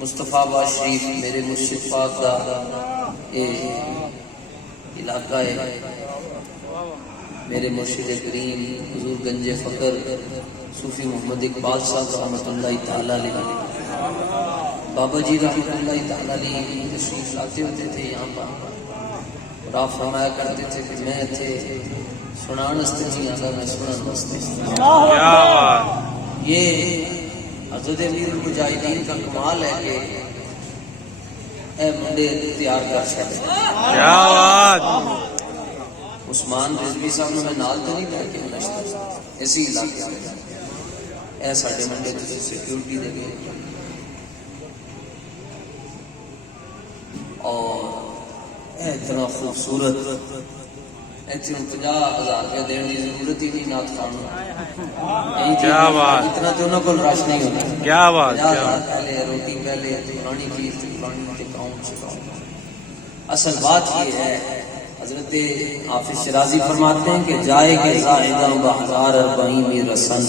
مصطفیٰ با شریف میرے مرشد پاک دا علاقہ ہے. میرے مرشد کریم حضور گنج فقر صوفی محمد اقبال صاحب رحمۃ اللہ تعالی علیہ، بابا جی رحمۃ اللہ تعالی علیہ تشریف لاتے ہوتے تھے یہاں پر، اور آپ فرمایا کرتے تھے کہ میں تھے سنان واسطے نہیں آتا، میں سنن واسطے. یہ حضرت امیر المجاہدین کا کمال ہے کہ اے منڈے تیار کر سکتے. کیا بات! عثمان رضوی صاحب نے میں نال تو نہیں لے کے نشتا اسی علاقے میں اے ساڈے منڈے تو سیکیورٹی دے گئے اور اتنا خوبصورت ایتھے 50,000 روپیہ دینے کی ضرورت ہی نہیں نات خان. کیا بات! اتنا تو انہوں کو رش نہیں ہوتا. کیا بات! 50,000 پہلے روٹی پہلے پرانی چیز پرانی اکاؤنٹ سے اصل بات یہ ہے. حضرت حافظ شرازی فرماتے ہیں کہ جائے کہ زاہداں بہزار اربعین می رسن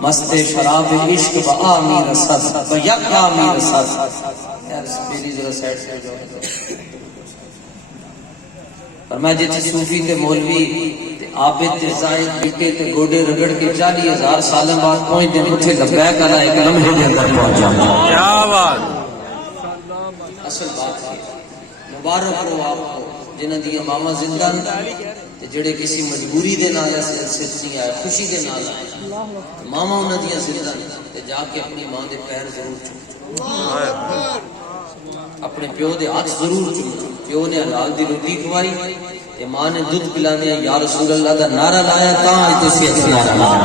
مست شراب عشق بآمی رسد بیک آمی رسد. یار میری ذرا سائڈ سے جاؤ. فرمایا جیسے صوفی تے مولوی عابد تے زاہد بکے تے گوڑے رگڑ کے 40,000 سالوں بعد پہنچ دن اتھے لبیک اللہ ایک لمحے دے اندر پہنچ جانا. کیا بات! اصل بات ہے مبارک ہو آپ کو جنہاں دی ماما زندہ تے جڑے کسی مجبوری دے نال سے نہیں آئے، خوشی دے نال آئے. ماما انہاں دی زندہ تے جا کے اپنی ماں دے پیر ضرور چوم، اپنے پیو دے ہاتھ ضرور چوم. پیو نے حلال دی روٹی کھوائی تے ماں نے دودھ پلانے یا رسول اللہ دا نعرہ لایا تاں اتے سے نعرہ لایا.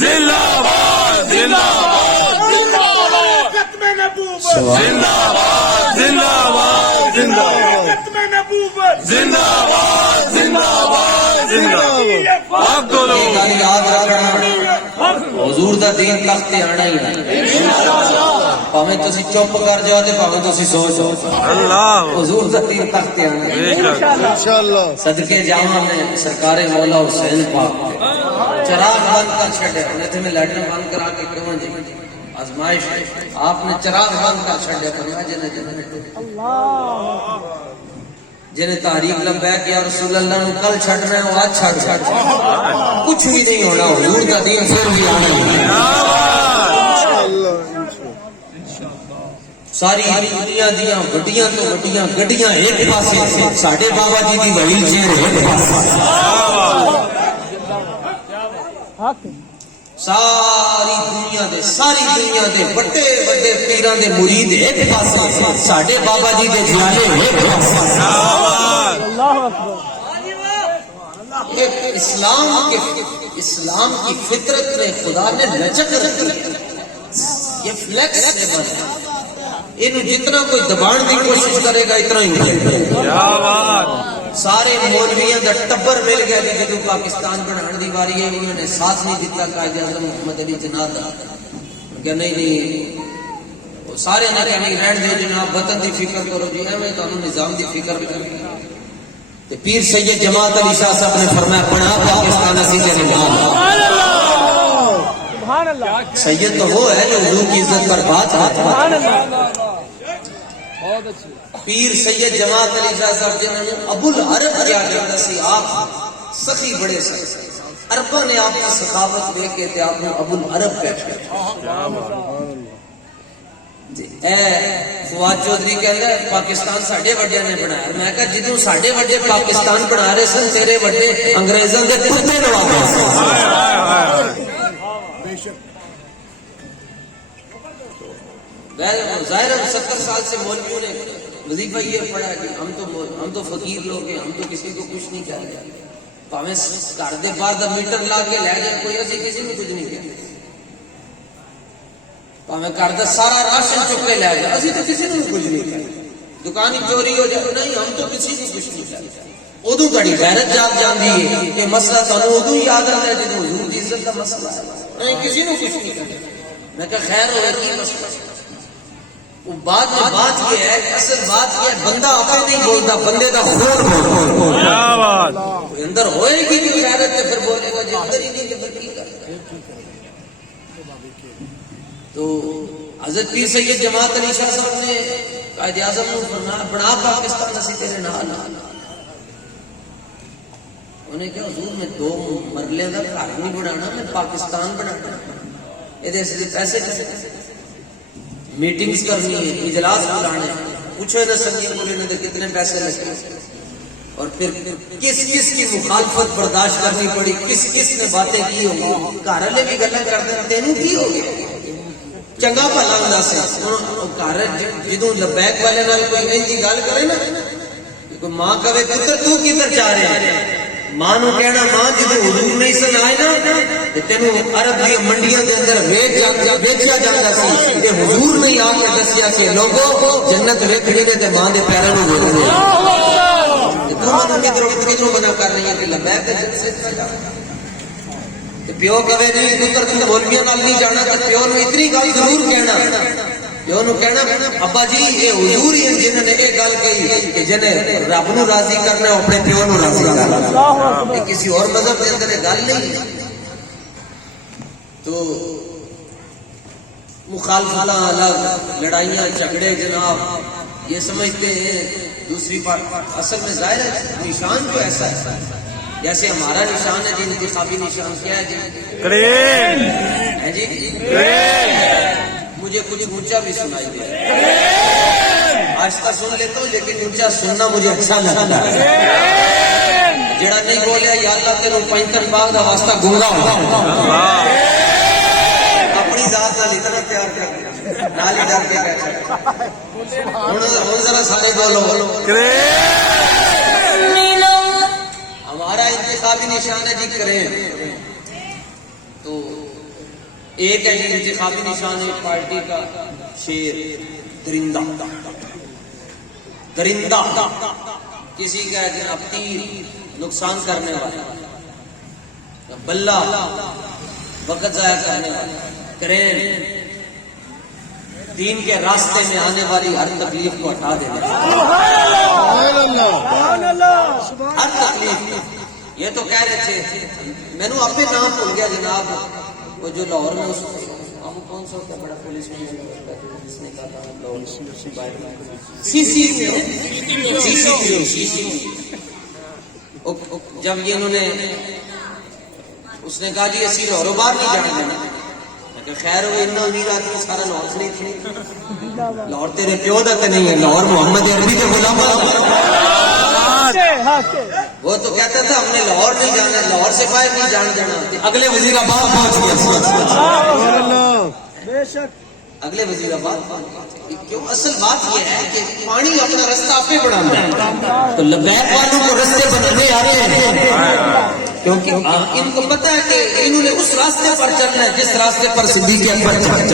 زندہ باد زندہ باد زندہ باد زندہ باد زندہ باد زندہ باد زندہ باد زندہ باد زندہ باد. یاد رکھنا حضور دا دین تخت آنا ہی ہے. پاویں تسی چپ کر جاؤ تے پاویں تسی سو جاؤ، اللہ حضور دا دین تخت آنا ہے انشاءاللہ. صدقے جاواں میں سرکار مولا حسین پاک چراغ بند کر چھڑے تے میں لائٹیں بند کرا کے کہوں جی آزمائش آپ نے چراغ بند کر چھڑے فرمایا جنہیں تحریک لبیک یا رسول اللہ نے کل چھڑنا ہے وہ آج چھڑ کچھ بھی نہیں ہونا. حضور کا دین پھر بھی آنا ہے. ساری دنیا دیاں وڈیاں تو وڈیاں گڈیاں ایک پاسے ساڈے بابا جی دی ویل چیئر ایک پاسے. ساری دنیا دے بڑے بڑے پیراں دے مرید ایک پاسے ساڈے بابا جی دے جلالے ایک پاسے. اللہ اکبر. اسلام کی فطرت میں خدا نے لچک رکھی. یہ فلیکسیبل ہے. انہوں جتنا کوئی دبان کی کوشش کرے گا اتنا ہی سارے مولویاں دا ٹبر مل گیا کہ جدو پاکستان بنانے دی باری ہے انہوں نے ساتھ نہیں دیتا قائد اعظم محمد علی جناح دا کہ نہیں سارے نے کہا نہیں رہن دو جناب وطن دی فکر کرو جی میں تو نظام دی فکر کرو. پیر سید جماعت علی شاہ صاحب نے فرمایا بنا پاکستان اسی سے نظام. سید تو وہ ہے جو حضور کی عزت پر بات آتا ہے. پیر سید جماعت علی شاہ صاحب جنہوں نے ابو العرب کیا جاتا سی. آپ سخی بڑے سخی عربوں نے آپ کی ثقافت دیکھ کے تھے آپ نے ابو العرب کہتے ہیں. اے فواد چودھری کہتا ہے پاکستان ساڈے وڈیاں نے بنایا. میں کہا جدوں ساڈے وڈے پاکستان بنا رہے سن تیرے وڈے انگریزاں دے کتے نوابے سن. ظاہر 70 سال سے مولویوں نے وظیفہ یہ پڑھا کہ ہم تو فقیر لوگ ہیں، ہم تو کسی کو کچھ نہیں کہتے. پاویں گھر دے باہر دا میٹر لا کے لے جائے کوئی اسی کسی کو کچھ نہیں کہتے. پاویں گھر دا سارا راشن چک کے لے جائے اسی تو کسی کو کچھ نہیں کہتے. دکان چوری ہو جائے نہیں ہم تو کسی کو کچھ نہیں کہتے. ادو تڑی غیرت جاگ جاندی ہے کہ مسئلہ تانوں ادو یاد آتا ہے جدوں حضور دی عزت دا مسئلہ ہے. کسی کو کچھ نہیں کہتے. میں کہا خیر ہوئے کی مسئلہ بات یہ ہے اصل بات یہ ہے بندہ آپ نہیں بولتا بندے دا خور بولتا. اندر ہوئے گی بھی غیرت پھر بولے گا جی اندر ہی نہیں کہ پھر کی کرتا. تو حضرت پیر سید جماعت علی شاہ صاحب نے قائد اعظم کو فرمایا بنا پاکستان اسی تیرے نال انہیں کہا حضور میں 2 مرلے کا گھر نہیں بنانا میں پاکستان بنانا یہ پیسے میٹنگز کرنی ہے اجلاس بلانے پوچھو نہ سنگیوں کو کتنے پیسے لگے اور پھر کس کس کی مخالفت برداشت کرنی پڑی کس کس نے باتیں کی ہوں گھر والے بھی گلا کرتے تینوں کی ہو گیا چنگا بھلا ہوں سے گھر جدوں لبیک والے نال کوئی انجی گل کرے نا کوئی ماں کہے پتر تو کدھر جا رہے ہیں ماں نو کہنا ماں جدوں حضور نہیں سن آئے نا تے تینوں عرب دی منڈیاں دے اندر ویچیا جاندا سی تے حضور نے آ کے دسیا کہ لوگو جنت ویکھنی نے تے ماں دے پیراں نو ویکھنا کدھروں بنا کر رہی ہے کہ لبیک تے جنت سے جا پیو کہے نہیں پتر تو مولویاں نال نہیں جانا تے پیو نو اتنی گل ضرور کہنا پیو نو کہنا ابا جی یہ حضور ہی جنہوں نے یہ گل کہی کہ جنہیں رب نو راضی کرنا اپنے پیو نو راضی کرنا یہ کسی اور مذہب کے اندر گل نہیں تو مخالفت الگ لڑائیاں جھگڑے جناب یہ سمجھتے ہیں دوسری بات اصل میں ظاہر ہے نشان جو ایسا ہے جیسے ہمارا نشان ہے جی انتخابی نشان کیا ہے جی مجھے کچھ اونچا بھی سنائی دے آہستہ سن لیتا ہوں لیکن اونچا سننا مجھے اچھا لگتا ہے جڑا نہیں بولیا یا اللہ تینوں 55 باغ دا واسطہ گونگا ہو اپنی ذات نال اتنا پیار کر دیا نال ہی ڈر کے بیٹھا ہن ذرا سارے بولو ہمارا انتخابی نشان ہے جی کریں تو ایک ہے جی انتخابی نشان ہے پارٹی کا شیر درندہ درندہ کسی کا ہے جناب تیر نقصان کرنے والا بلہ وقت ضائع کرنے والا کرین دین کے راستے میں آنے والی ہر تکلیف کو ہٹا دینے ہر تکلیف یہ تو کہہ رہے تھے میں نے اپنے نام بھول گیا جناب وہ جو لاہور میں اس کون سا ہوتا ہے بڑا پولیس میں جس نے کہا جب یہ انہوں نے اس نے کہا جی اسی لاہوروں باہر نہیں جانے دینا خیر وہ اتنا امیر آدمی سارا لاہور شریف لاہور تیرے پیو دا تے نہیں ہے لاہور محمد عربی کے غلام وہ تو کہتا تھا ہم نے لاہور نہیں جانا لاہور سے باہر نہیں جان جانا اگلے وزیر آباد پہنچ گیا اگلے وزیر آباد کیوں اصل بات یہ ہے کہ پانی اپنا رستہ آپ بنانا ہے تو لبیک والوں کو رستے بنانے آتے ہیں کیونکہ ان کو پتا ہے کہ انہوں نے اس راستے پر چلنا ہے جس راستے پر صدیق اکبر چلے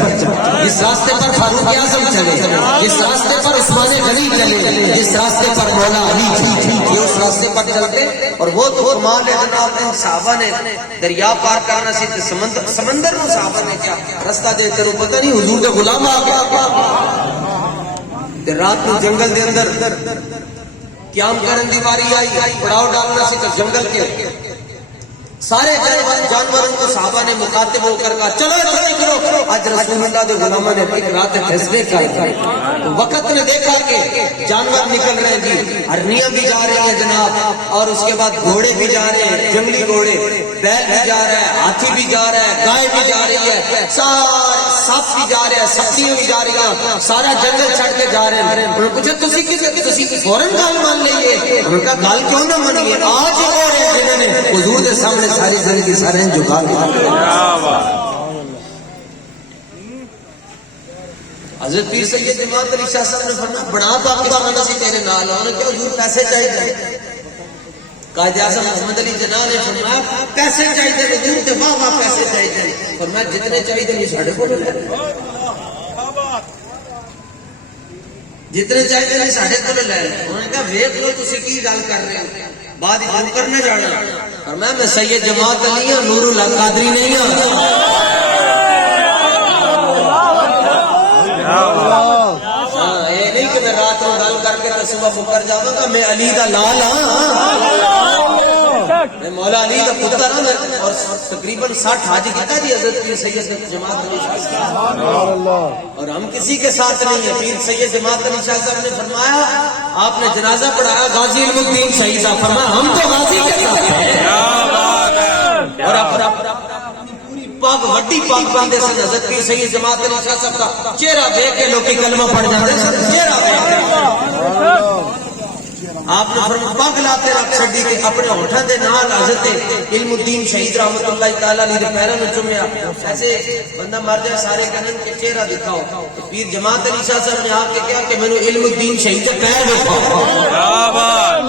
جس راستے پر فاروق اعظم چلے جس راستے پر عثمان غنی چلے جس راستے پر مولا علی یہ اس راستے پر چلتے اور وہ تو کمال ہے جناب ان صحابہ نے دریا پار کرنا سی سمندر میں صحابہ نے کیا راستہ دیتے رو پتہ نہیں حضور کے غلام آ گیا رات کو جنگل دے اندر قیام کرن دی واری آئی پڑاؤ ڈالنا سی تو جنگل کے سارے جانوروں کو صحابہ نے مخاطب ہو کر کہا چلو کرو آج رسول اللہ دے غلاموں نے ایک رات فیصلے کر وقت نے دیکھا کہ جانور نکل رہے ہیں جی ہرنیاں بھی جا رہی ہیں جناب اور اس کے بعد گھوڑے بھی جا رہے ہیں جنگلی گھوڑے بیل بھی جا رہا ہے ہاتھی بھی جا رہا ہے گائے بھی جا رہی ہے سانپ بھی جا رہے ہیں سپیاں بھی جا رہی ہیں سارا جنگل چھڑ کے جا رہے ہیں انہوں نے پوچھا تسی فوراً گال مان لیے ان کا گال کیوں نہ منیے آج اور جنہوں نے حضور کے سامنے ساری زندگی سارے جھکا کے حضرت پیر سید جماعت علی شاہ صاحب نے فرمایا بنا پاکستان اسی تیرے نال انہوں نے کہا حضور پیسے چاہیے قائد اعظم محمد علی جناح نے فرمایا پیسے چاہیے حضور تے واہ واہ پیسے چاہیے فرمایا جتنے چاہیے نہیں ساڈے کول لے جتنے چاہیے نہیں ساڈے کول لے انہوں نے کہا ویکھ لو تسی کی گل کر رہے ہو بعد ہی کرنے جانا فرمایا میں سید جماعت علی ہوں نور اللہ قادری نہیں ہوں یہ نہیں کہ میں رات کو گل کر کے صبح مکر جاؤں گا میں علی دا لال ہاں میں مولا علی کا پتر ہوں اور تقریباً 60 حج کیا جی حضرت پیر سید جماعت علی شاہ صاحب، اور ہم کسی کے ساتھ نہیں ہیں. پیر سید جماعت علی شاہ صاحب نے فرمایا آپ نے جنازہ پڑھایا غازی علم الدین شہید صاحب، فرمایا ہم تو غازی کے ساتھ ہیں. اور اپنی پوری پاک وڈی پاک باندھے سن حضرت پیر سید جماعت علی شاہ صاحب کا چہرہ دیکھ کے لوگ کلمہ پڑھ جاتے ہیں. چہرہ دیکھ کے آپ نے فرمایا پگ لاتے رکھ چھڈی کے اپنے ہوٹھاں دے نال حضرت علم الدین شہید رحمت اللہ تعالی علیہ دے پیراں نوں چومیا. ایسے بندہ مر جائے سارے کہن کہ چہرہ دکھاؤ. پیر جماعت علی شاہ صاحب نے آ کے کہا کہ مینوں علم الدین شہید دے پیر دکھاؤ. کیا بات.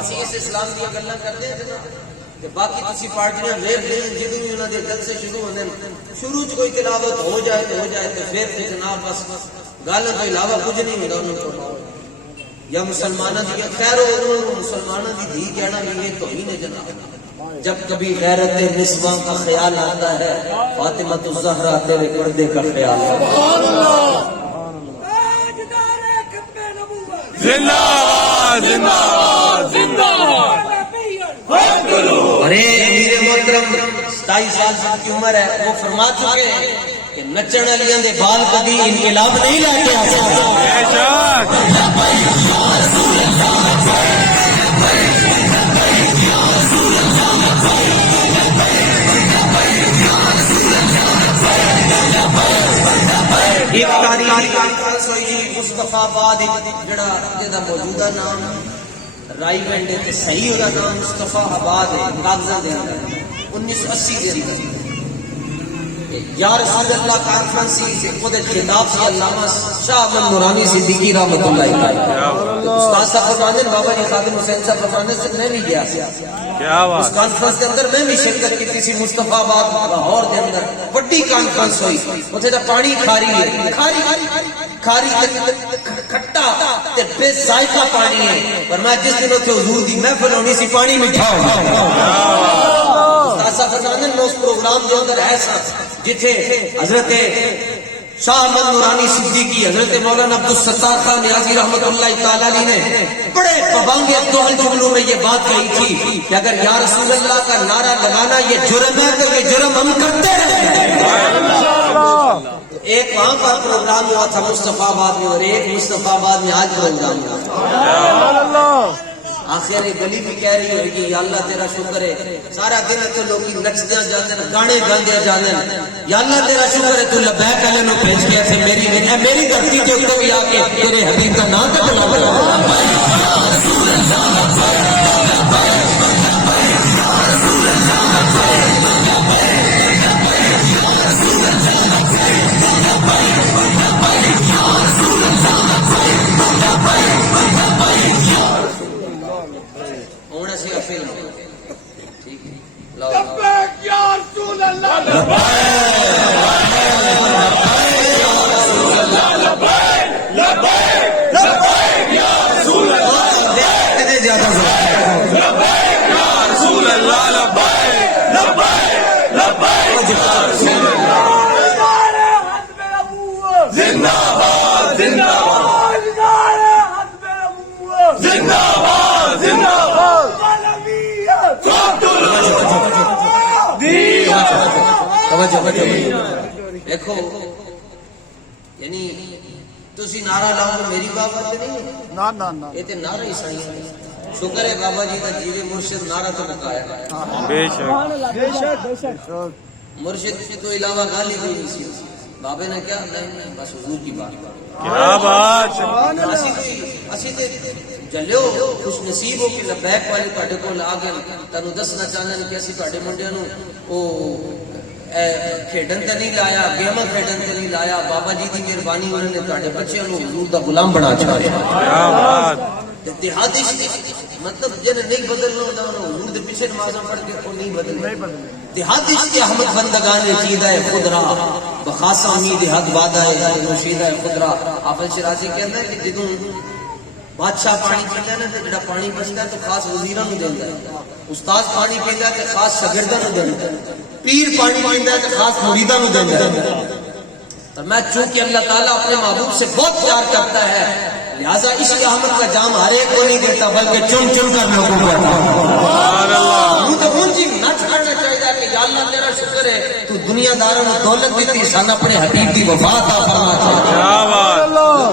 اسی اس اسلام دی گلاں کردے ہیں کہ باقی کسی پارٹیاں ویکھ لیں جدوں بھی انہاں دے جلسے شروع ہوندے شروع چ کوئی تلاوت ہو جائے تو پھر تے جناب بس گل تو علاوہ کچھ نہیں ہوندا انہاں کو. یا مسلمانوں کی خیر ہو مسلمانوں کی دھی کہنا بھی یہ توہین ہے جناب. جب کبھی غیرت نسواں کا خیال آتا ہے فاطمہ الزہرا تیرے پردے کا خیال آتا ہے. زندہ باد زندہ باد زندہ باد. ارے امیر محترم 27 سال کی عمر ہے وہ فرما چکے ہیں کہ نچن والیاں دے بال کبھی انقلاب نہیں لے کے آ سکتے. ایک تاریخی کانفرنس ہوئی مصطفیٰ آباد جڑا جہاں موجودہ نام رائی وینڈ ہے صحیح ہوگا نام مصطفیٰ آباد ہے کاغذاں دے اندر 1980 دے اندر یا رسول اللہ کانفرنس سے خود خطاب سے علامہ شاہ احمد نورانی صدیقی رحمۃ اللہ علیہ استاد صاحب فرماتے ہیں بابا جی خادم حسین صاحب فرماتے ہیں میں بھی گیا کیا بات. اس کانفرنس کے اندر میں بھی شرکت کی تھی. مصطفیٰ آباد لاہور کے اندر بڑی کانفرنس ہوئی. اتنے دا پانی کھاری ہے کھاری کھٹا تے بے ذائقہ پانی ہے. پر میں جس دن اتنے حضور دی محفل ہونی سی پانی میٹھا میں اس پروگرام کے اندر ایسا جتھے حضرت شاہ احمد نورانی صدیقی حضرت مولانا عبدالستار خان نیازی رحمت اللہ تعالی علیہ نے بڑے پابند دوحل جملوں میں یہ بات کہی تھی کہ اگر یا رسول اللہ کا نعرہ لگانا یہ جرم ہے تو یہ جرم ہم کرتے ہیں. ایک وہاں پر پروگرام ہوا تھا مصطفیٰ آباد میں اور ایک مصطفیٰ آباد میں آج پروگرام ہوا تھا. آخر گلی بھی کہہ رہی ہوگی یا اللہ تیرا شکر ہے سارا دن تو لوگ نچدے جاتے ہیں گانے گاندے جاتے ہیں. یا اللہ تیرا شکر ہے تو لبیک والے نو بھیج کے ایسے میری دھرتی کے اوپر بھی آ کے تیرے حبیب کا نام تو بلا دیکھو یعنی تسی نعرہ لاؤ تو میری بات نہیں یہ تو نعرہ ہی صحیح ہے. شکر ہے بابا جی کا جیوے مرشد نعرہ تو بتایا بے شک مرشد سے تو علاوہ گالی کوئی نہیں سی. بابے نے کیا نہیں بس حضور کی بات کیا بات اسی تے جلو خوش نصیب ہو کہ لبیک والے تہاڈے کول آ گئے تانوں دسنا چاہندے کہ اسی تہاڈے منڈیاں نوں او کھیڈن تے نہیں لایا گیماں کھیڈن تے نہیں لایا. بابا جی دی مہربانی انہوں نے تہاڈے بچیاں نوں حضور دا غلام بنا چھاڑیا. کیا بات. اتحادی مطلب جن نہیں بدلنا ہوتا حضور دے پیچھے نمازاں پڑھ کے وہ نہیں بدلنا. اتحادی کے احمد بندگان چیدہ خود را بخاصہ امید حق وعدہ ہے نشیدہ خود را. حافظ شیرازی کہتا ہے کہ جدوں بادشاہ پانی پیندا ہے نا تے جڑا پانی بچدا ہے تو خاص وزیراں نوں دیندا ہے. استاد پانی پیندا ہے تے خاص شاگرداں نوں دیندا ہے. پیر پانی پیندا ہے تے خاص مریداں نوں دیندا ہے. اور میں چونکہ اللہ تعالیٰ اپنے محبوب سے بہت پیار کرتا ہے لہٰذا عشق احمد کا جام ہر ایک کو نہیں دیتا بلکہ چن چن کر لوگوں کو تو ان جی نہ چھاڑنا چاہیے کہ یا اللہ تیرا شکر ہے تو دنیا داروں کو دولت دیتی سان اپنے حبیب کی وفا عطا فرما چاہیے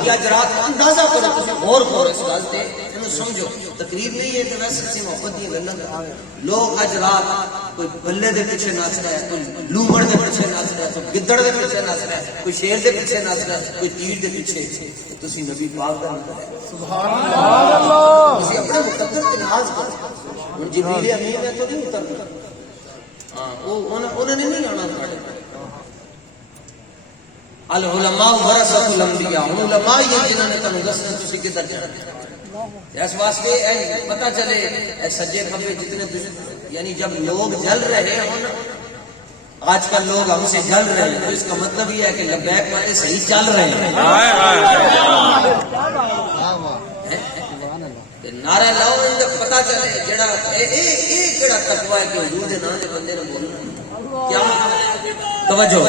یا جرات اندازہ کرو تسی غور کرو اس بات تے سمجھو تقریب نہیں ہے کہ ویسے سے محبت دی گلاں لوگ اج رات کوئی بلے دے پیچھے ناچ رہا ہے کوئی لومڑ دے پیچھے ناچ رہا ہے کوئی گدڑ دے پیچھے ناچ رہا ہے کوئی شیر دے پیچھے ناچ رہا ہے کوئی تیر دے پیچھے تسی نبی پاک دا سبحان اللہ تسی اپنے مقدر کے ناز کرو ہن جبریل امین نے تو نہیں اترنا ہاں وہ انہوں نے نہیں آنا ساڈے العلماء ورثۃ الانبیاء علماء یہ جنہوں نے تانوں دسنا تسی کدھر جانا اس واسطے پتہ چلے سجے کھبے جتنے یعنی جب لوگ جل رہے ہیں آج کل لوگ ہم سے جل رہے ہیں تو اس کا مطلب یہ ہے کہ لبیک والے صحیح چل رہے ہیں نعرہ لاؤ پتہ چلے جڑا کیڑا تقوی ہے کہ حضور دے نام دے بندے نے بولنا توجہ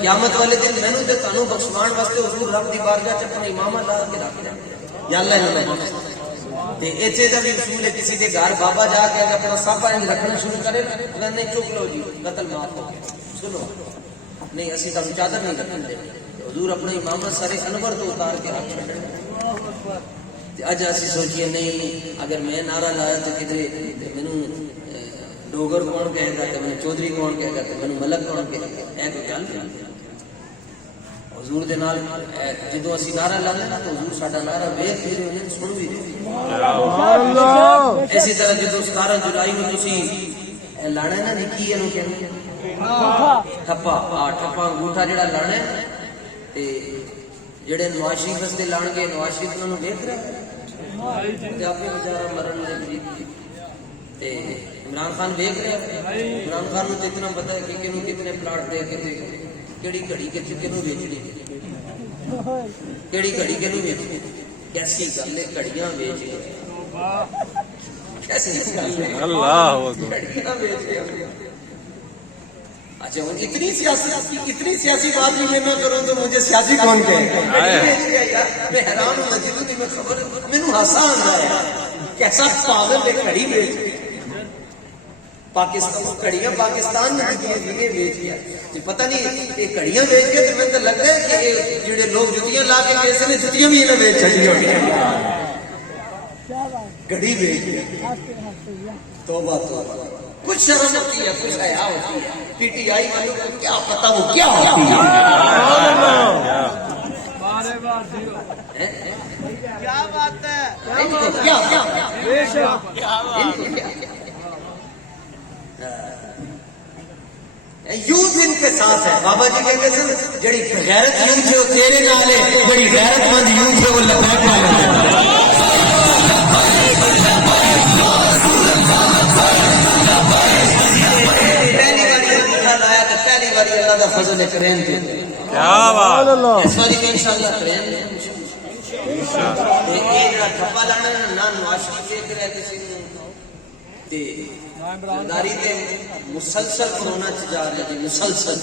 قیامت والے دن مینوں تے تانوں بخشوان واسطے حضور رب دی بارگاہ چ اپنا امامہ لا کے رکھ دے یا اللہ نے تے ایتھے دا بھی اصول ہے کسی دے گھر بابا جا کے اپنا ساپا رکھنا شروع کرے نا نہیں چک لو جی قتل معاف ہو گیا سنو نہیں اسی تانوں چادر نہیں رکھن دے حضور اپنا امامت سارے انور تو اتار کے رکھ چھڈے تے اج اسی سوچیے نہیں اگر میں نعرہ لایا تے کدھر مینوں ڈوگر کون کہے گا تے مینوں چودھری کون کہے گا تے مینوں ملک کون کہے گا اے کوئی گل نہیں حضور دے نال جدوں اسی نعرہ لانے نا تو حضور ساڈا نعرہ ویکھ بھی رہے ہیں سن بھی رہے سبحان اللہ اسی طرح جدوں 17 جولائی نوں تسی لانا نا نکی اینو کہندے ٹھپا ٹھپا انگوٹھا جڑا لانا ہے تے جڑے نواز شریف واسطے لان گے نواز شریف انہاں نوں ویکھ رہے تے اپنے بیچارہ مرن دے قریب تے عمران خان ویکھ رہے عمران خان نوں جتنا پتہ ہے کہ کینوں کتنے پلاٹ دے کے کیڑی گھڑی کے کینوں بیچنی کیڑی گھڑی کینوں بیچنی کیسی گل ہے گھڑیاں بیچ کیسی گل ہے اللہ اکبر گھڑیاں بیچ کے اچھا اتنی سیاسی بات بھی میں نہ کروں تو مجھے سیاسی کون کہے میں حیران ہوں جتنی میں خبر مینوں ہنسا آندا ہے کیسا پاگل ہے گھڑی بیچ پاکستان کڑیاں پاکستان میں دیے بیچ گیا پتہ نہیں یہ کڑیاں بیچ کے تو میں تو لگ رہا ہے کہ جڑے لوگ جتیاں لا کے کیسے نے جتیاں بھی انہیں بیچ چڑی ہوگی گھڑی بیچ گیا توبہ توبہ کچھ شرم ہوتی ہے کچھ حیا ہوتی ہے پی ٹی آئی والوں کو کیا پتہ وہ کیا ہوتی ہے کیا بات ہے ان کو کیا یوتھ ان کے ساتھ ہے بابا جی کہتے ہیں جڑی غیرت یوتھ ہے وہ تیرے نال ہے بڑی غیرت مند یوتھ ہے وہ لبیک والے پہلی باری اللہ دا فضل ہے کرین تے کیا بات اس باری میں انشاءاللہ کرین تے اے جڑا ٹھپا لانا نا نواز شریف دیکھ رہے کسی تے داری تے مسلسل کرونا چ جا رہا جی مسلسل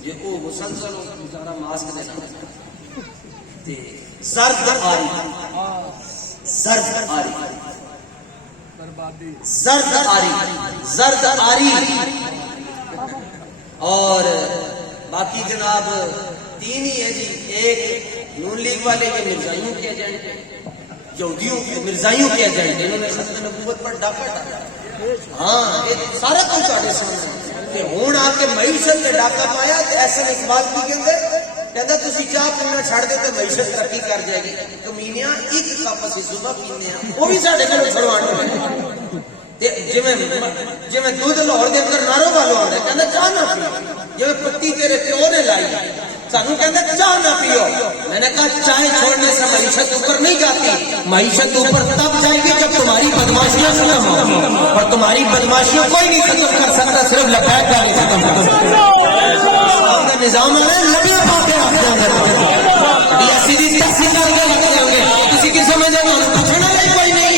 جے او مسلسل بیچارہ ماسک دینا تے زرد آری اور باقی جناب تین ہی ہے جی ایک نون لیگ والے کے مرزائیوں کے ایجنٹ یہودیوں کے مرزائیوں کے ایجنٹ انہوں نے ختم نبوت پر ڈاکہ ڈالا ہاں سارا کچھ آگے سامنے ہوں آ کے معیشت نے ڈاکہ پایا تو ایسا اقبال کی کہتا تسی چاہ پینا چھڑ دے تو معیشت ترقی کر جائے گی کمینیاں ایک کپ اسی صبح پینے ہیں وہ بھی ساڈے گھروں چھڑوانے جی میں دودھ لاہور کے اندر نارو والو آ رہا کہنا چاہ نہ پیو جی پتی تیرے پیو نے لائی سانو کہنا چاہ نہ پیو میں نے کہا چائے چھوڑنے سے معیشت اوپر نہیں جاتی معیشت اوپر تب جائے گی جب تمہاری بدماشیاں ختم ہوں اور تمہاری بدماشیوں کوئی نہیں ختم کر سکتا صرف لبیک والی ختم کر سکتا نظام ہے لبیاں پاتے ایسی بھی تحصیل کر کے لگتے ہوں گے کسی کی سمجھ پوچھنا کوئی نہیں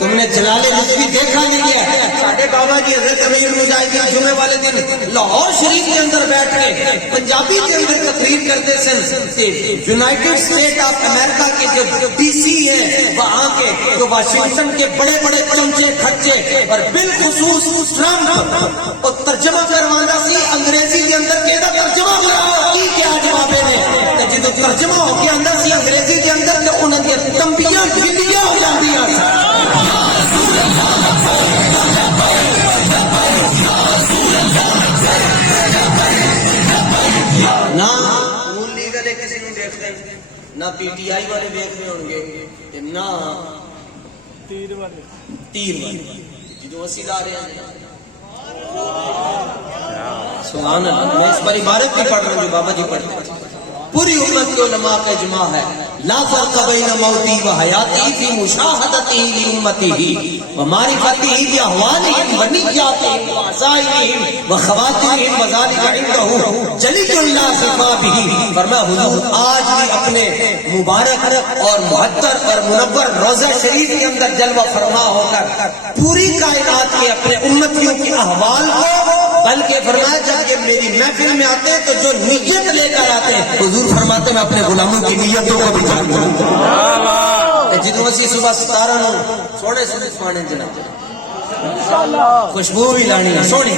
تم نے جلال لطفی دیکھا نہیں ہے ساڈے بابا جی حضرت ایک امیر مجاہدین جمعے والے دن لاہور شریف کے اندر بیٹھ کے پنجابی کے اندر تقریر کرتے سن کہ یونائٹڈ اسٹیٹ آف امریکہ کے جو ڈی سی ہے وہاں کے جو واشنگٹن کے بڑے بڑے چمچے کھچے اور بالخصوص ٹرمپ اور ترجمہ کروانا سی انگریزی کے اندر کہ ترجمہ کراؤ کی کیا جواب ہے جدو ترجمہ ہو کے اندر سی انگریزی کے اندر تو انہوں نے تمبیاں گندیاں ہو جاتی ہیں نہ نون لیگ والے کسی نے دیکھتے ہیں نہ پی ٹی آئی والے دیکھ رہے ہوں گے نہ تیر والے جدو اسی لا رہے ہیں سبحان اللہ میں اس بار عبارت بھی پڑھ رہا ہوں جو بابا جی پڑھتے ہیں پوری امت کے علماء کا اجماع ہے لا فرق بین موتی و حیاتی فی مشاہدتی لامتی و معرفتی باحوالہم و نیاتہم و عزائم و خواتہم و ذلک عنده جلی اللہ صفابہ فرمایا حضور آج بھی اپنے مبارک اور معطر اور منور روضہ شریف کے اندر جلوہ فرما ہو کر پوری کائنات کے اپنے امتیوں کے احوال کو بلکہ فرمایا جب یہ میری محفل میں آتے ہیں تو جو نیت لے کر آتے ہیں حضور فرماتے ہیں میں اپنے غلاموں کی نیتوں کو بھی جانتا ہوں جدو اسی صبح 17 نو سونے سونے سوانے جناب خوشبو بھی لانی ہے سونی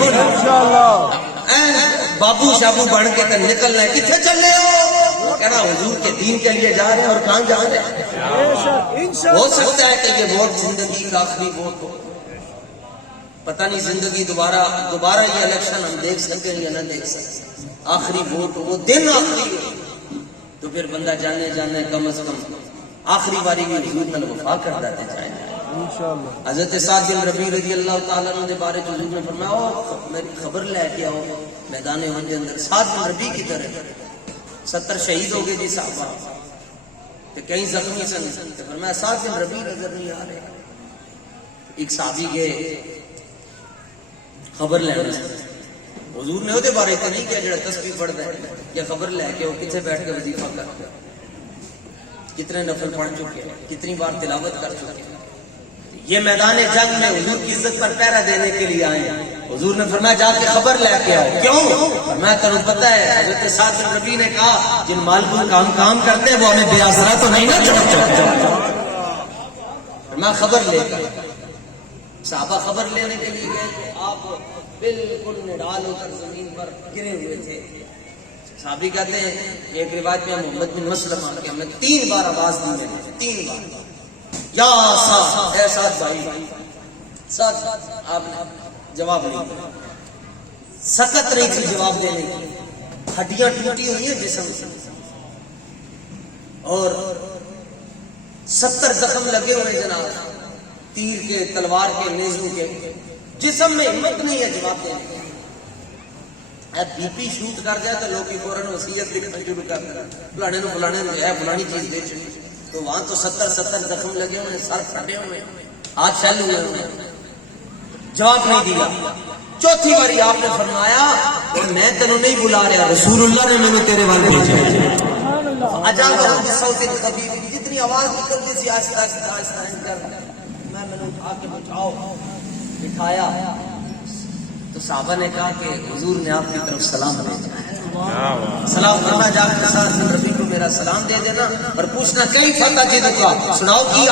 بابو شابو بن کے تو نکلنا ہے کتنے چل رہے ہو کہنا حضور کے دین کے لیے جا رہے ہیں اور کہاں جا رہے ہیں ہو سکتا ہے کہ یہ ووٹ زندگی کا آخری ووٹ ہو پتہ نہیں زندگی دوبارہ یہ الیکشن ہم دیکھ سکیں یا نہ دیکھ سکیں آخری ووٹ وہ دن آخری ہو تو پھر بندہ جانے کم از کم آخری باری میں حضور نے وفا کر دیتے جائیں حضرت سعد بن ربیع رضی اللہ تعالیٰ عنہ کے بارے حضور نے فرمایا میری خبر لے کے آؤ میدان احد کے اندر سعد بن ربیع کی طرح 70 شہید ہو گئے جی صحابہ کئی زخمی سن فرمایا سعد بن ربیع نظر نہیں آ رہے ایک صحابی گئے خبر لینا حضور نے وہ بارے تو نہیں کیا جڑا تسبیح پڑھتا ہے یا خبر لے کے وہ کتنے بیٹھ کے وظیفہ کرتا ہے کتنے نفل پڑھ چکے ہیں کتنی بار تلاوت کر چکے ہیں یہ میدان جنگ میں حضور کی عزت پر پہرا دینے کے لیے آئے ہیں حضور نے فرمایا جا کے خبر لے کے آؤ کیوں میں تمہیں پتہ ہے حضرت سعد بن ربیع نے کہا جن مالکوں کا ہم کام کرتے ہیں وہ ہمیں بے آسرا تو نہیں نہ چھوڑتے میں خبر لے کر صحابہ خبر لینے کے لیے گئے تو آپ بالکل نڈال ہو کر زمین پر گرے ہوئے تھے صحابی کہتے ہیں ایک روایت میں محمد بن مسلمہ کہ ہمیں 3 بار آواز دی گئی 3 بار یا سعد اے سعد بھائی سعد آپ نے جواب نہیں دیا سکت نہیں تھی جواب دینے کی ہڈیاں ٹوٹی ہوئی ہیں جسم سے اور 70 زخم لگے ہوئے جناب تیر کے تلوار کے نیزوں کے جسم میں ہمت نہیں ہے جواب دینے کی بی پی شوٹ کر جائے تو لوگ فوراً وصیت لکھنا شروع کر دیں فلانے نو فلانی چیز دے چکی تو وہاں تو 70 زخم لگے ہوئے سر پھٹے ہوئے ہاتھ چھل ہوئے جواب نہیں دیا چوتھی باری آپ نے فرمایا میں تینوں نہیں بلا رہا رسول اللہ نے مجھے تیرے وال بھیجا جتنی آواز نکلتی تھی آہستہ آہستہ میں نے اٹھا کے بٹھایا تو صحابہ نے کہا کہ حضور نے آپ کی طرف سلام بھیجا سلام کرنا جا کر سعد بن ربیع کو میرا سلام دے دینا اور پوچھنا کئی فتح جی کا سناؤ کی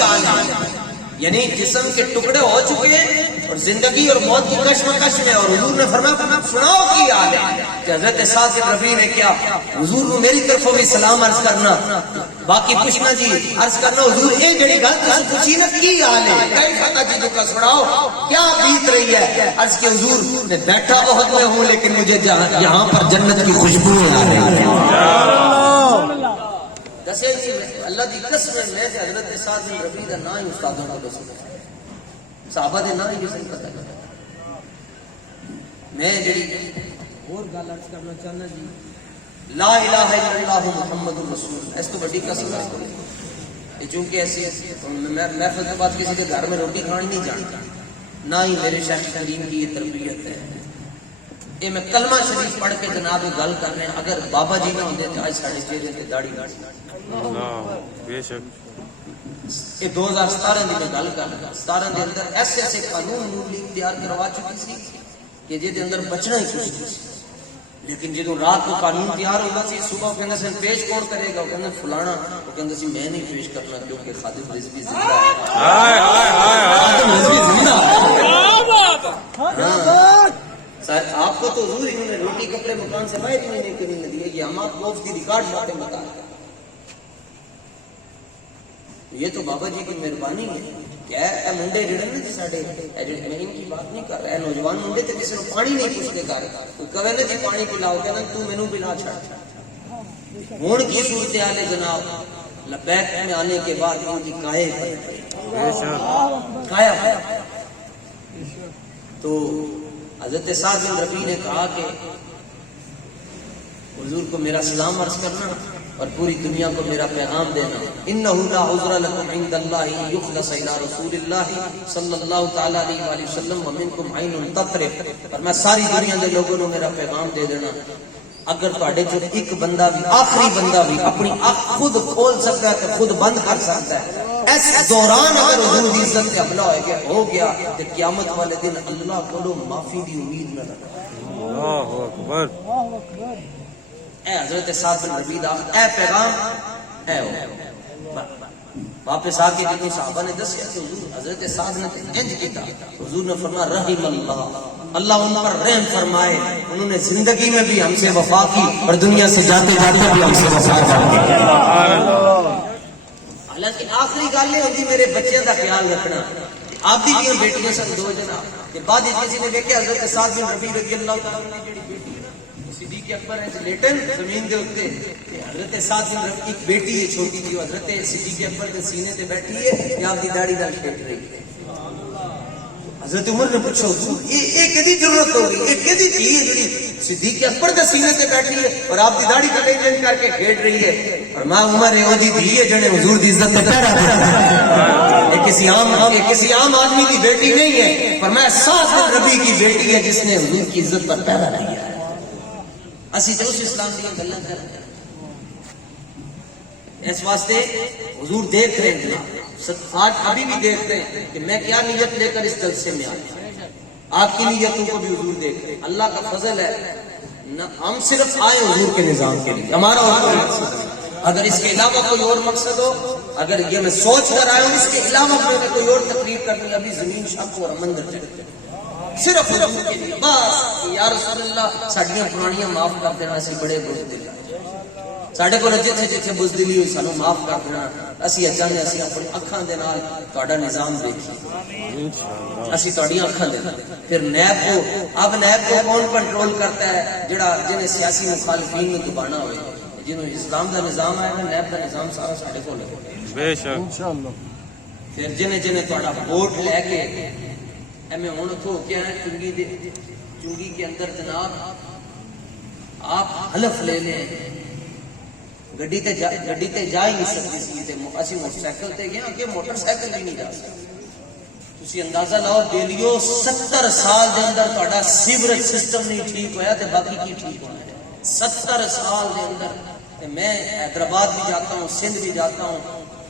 حال ہے یعنی جسم کے ٹکڑے ہو چکے ہیں اور زندگی اور موت کی کشمکش میں اور حضور نے فرمایا سناؤ کی حال ہے کہ حضرت سعد بن ربیع نے کیا حضور کو میری طرف بھی سلام عرض کرنا باقی پوچھنا جی عرض کرنا حضور یہ جڑی گل تسی پوچھی نا کی حال ہے کئی فتح جی کا سناؤ کیا بیت رہی ہے عرض کہ حضور میں بیٹھا احد میں ہوں لیکن مجھے یہاں پر جنت کی خوشبو آ رہی ہے اللہ دی قسم میں حضرت سعد بن ربیع کا نام ہی استادوں کو دسوں صحابہ دے نام ہی کسی نہیں پتہ میں جڑی اور گل عرض کرنا چاہنا جی لا الہ الا اللہ محمد رسول اس تو بڑی قسم ہے چونکہ ایسی میں محفل کے بعد کسی کے گھر میں روٹی کھانی نہیں جانتا نہ ہی میرے شیخ کریم کی یہ تربیت ہے یہ میں کلمہ شریف پڑھ کے جناب گل کر رہے ہیں اگر بابا جی نہ ہوتے تو آج ساڑھے چہرے سے داڑھی بے شک یہ 2017 کی میں گل کر رہا 17 کے اندر ایسے ایسے قانون نون لیگ تیار کروا چکی سی کہ جہدے اندر بچنا ہی کچھ نہیں سی. لیکن جدو رات کو قانون تیار ہوتا سی صبح کہنا سن پیش کون کرے گا, وہ کہنا فلانا, وہ کہنا سی میں نہیں پیش کرنا کیونکہ خادم رضوی زندہ ہے. خادم رضوی زندہ ہے. آپ کو تو حضور انہوں نے روٹی کپڑے مکان سے باہر نہیں کرنے دیا. یہ ہم آپ کو اس کی ریکارڈ باتیں بتا رہے ہیں. یہ تو بابا جی کی مہربانی ہے. کیا ہے منڈے جڑے نا جی ساڈے, میں ان کی بات نہیں کر رہا, نوجوان منڈے تے کسی کو پانی نہیں پوچھتے گھر, کوئی کہے نا جی پانی پلاؤ, کہنا تو مینوں پلا چھڑ. ہن کی صورتحال ہے جناب, لبیک میں آنے کے بعد ان کی کایا تو حضرت سعد بن ربیع نے کہا کہ حضور کو میرا سلام عرض کرنا اور پوری دنیا کو میرا پیغام دینا. انه لا عذر لكم عند الله يخلص الى رسول الله صلی اللہ تعالی علیہ وآلہ وسلم ومنكم عین تطرف. اور میں ساری دنیا کے لوگوں کو میرا پیغام دے دینا, اگر تواڈے چ ایک بندہ بھی, آخری بندہ بھی اپنی آنکھ خود کھول سکتا ہے تو خود بند کر سکتا ہے. اس دوران اگر حضور کی عزت پہ حملہ ہو گیا تو قیامت والے دن اللہ کو معافی دی امید نہ رکھنا. اللہ اکبر. اے حضرت سعد بن ربیع دا اے پیغام اے ہو. واپس آ کے جنہوں صحابہ نے دسیا کہ حضور حضرت سعد نے انج کیتا, حضور نے فرمایا رحم اللہ, اللہ ان پر رحم فرمائے, انہوں نے زندگی میں بھی ہم سے وفا کی اور دنیا سے جاتے جاتے بھی ہم سے وفا کی. حالانکہ آخری گل یہ ہوتی میرے بچے کا خیال رکھنا. آپ کی بھی بیٹیاں سن دو جناب, بعد کسی نے دیکھا حضرت سعد بن ربیع رضی اللہ تعالیٰ عنہ کی بیٹی صدیق اکبر ہے لیٹن زمین کے اوپر, حضرت سعد بن ربیع ایک بیٹی ہے چھوٹی سی, حضرت صدیق اکبر کے سینے تے بیٹھی ہے یا آپ کی داڑھی دل کھیٹ رہی ہے. حضرت عمر نے پوچھا یہ کدی ضرورت ہوگی, یہ کدی تھی ہے جڑی صدیق اکبر کے سینے تے بیٹھی ہے اور آپ کی داڑھی کٹے چینج کر کے کھیٹ رہی ہے. اور ماں عمر ہے وہ دی ہے جنے حضور دی عزت تے پہرا دیتا. یہ کسی عام آدمی کی بیٹی نہیں ہے, پر میں سعد بن ربیع کی بیٹی ہے جس نے حضور کی عزت پر پہرا دیا ہے. اسی تو اس اسلام کی گلاں کر رہے ہیں. اس واسطے حضور دیکھ رہے ہیں, آج ابھی بھی دیکھ رہے ہیں کہ میں کیا نیت لے کر اس جلسے میں آیا. آپ کی نیتوں کو بھی حضور دیکھ رہے ہیں. اللہ کا فضل ہے, ہم صرف آئے حضور کے نظام کے لیے, ہمارا اور کوئی مقصد ہے. اگر اس کے علاوہ کوئی اور مقصد ہو, اگر یہ میں سوچ کر آیا ہوں اس کے علاوہ میں کوئی اور تقریر کرنی, ابھی زمین شک اور مندر چلتے صرف حضور کے لیے بس. یا رسول اللہ ساڈیاں پرانیاں معاف کر دینا, اسی بڑے بزدل ساڈے کو جتھے جتھے بزدلی ہوئی سانو معاف کر دینا. اسی چاہتے ہیں اسی اپنی اکھاں دے نال تہاڈا نظام دیکھیے, اسی تہاڈیاں اکھاں دے نال. پھر نیب کو, اب نیب کو کون کنٹرول کرتا ہے, جڑا جنہیں سیاسی مخالفین میں دبانا ہوئے, جنہوں اسلام دا نظام آئے گا نیب دا نظام سارا ساڈے کول ہے بے شک انشاءاللہ. پھر جنہیں تہاڈا ووٹ لے کے میں ہوں اتو کیا ہے چنگی کے اندر جناب آپ حلف لے لیں, گڈی تے جا ہی نہیں سکتی سی, اسی موٹر سائیکل تے گئے کہ موٹر سائیکل بھی نہیں جا سکتے. تسی اندازہ لاؤ بیلیو 70 سال دے اندر تہاڈا سیوریج سسٹم نہیں ٹھیک ہویا تے باقی کی ٹھیک ہونا ہے. 70 سال دے اندر میں حیدرآباد بھی جاتا ہوں, سندھ بھی جاتا ہوں,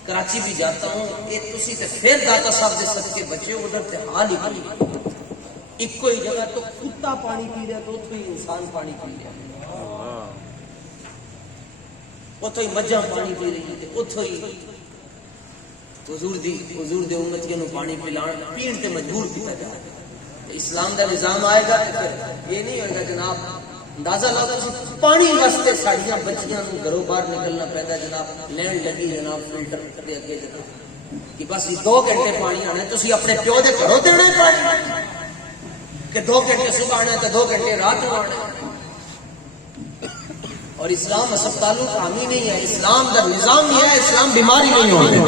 کراچی بھی جاتا ہوں, یہ تسی تے پھر داتا صاحب دے صدقے بچے ادھر تے حال ہی نہیں. ایک کوئی جگہ تو کتا پانی پی رہا تو اتھو ہی انسان پانی پی رہا, اتھو ہی مجھاں پانی پی رہی ہے, اتھو ہی حضور دے امتیوں نو پانی پلان پین تے مجبور کیتا جا رہا ہے. اسلام دا نظام آئے گا تو پھر یہ نہیں ہوئے گا جناب. اندازہ لاؤ پانی واسطے ساڑیاں بچیاں نو گھروں باہر نکلنا پیدا جناب, لین لگی جناب فلٹر دے اگے جناب کہ بس 2 گھنٹے پانی آنا ہے. تسی اپنے پیو دے گھروں دینا ہے پانی کہ 2 گھنٹے صبح آنا ہے تو 2 گھنٹے رات کو آنا ہے. اور اسلام ہسپتالوں کا حامی نہیں ہے, اسلام دا نظام یہ ہے, اسلام بیماری نہیں ہونے.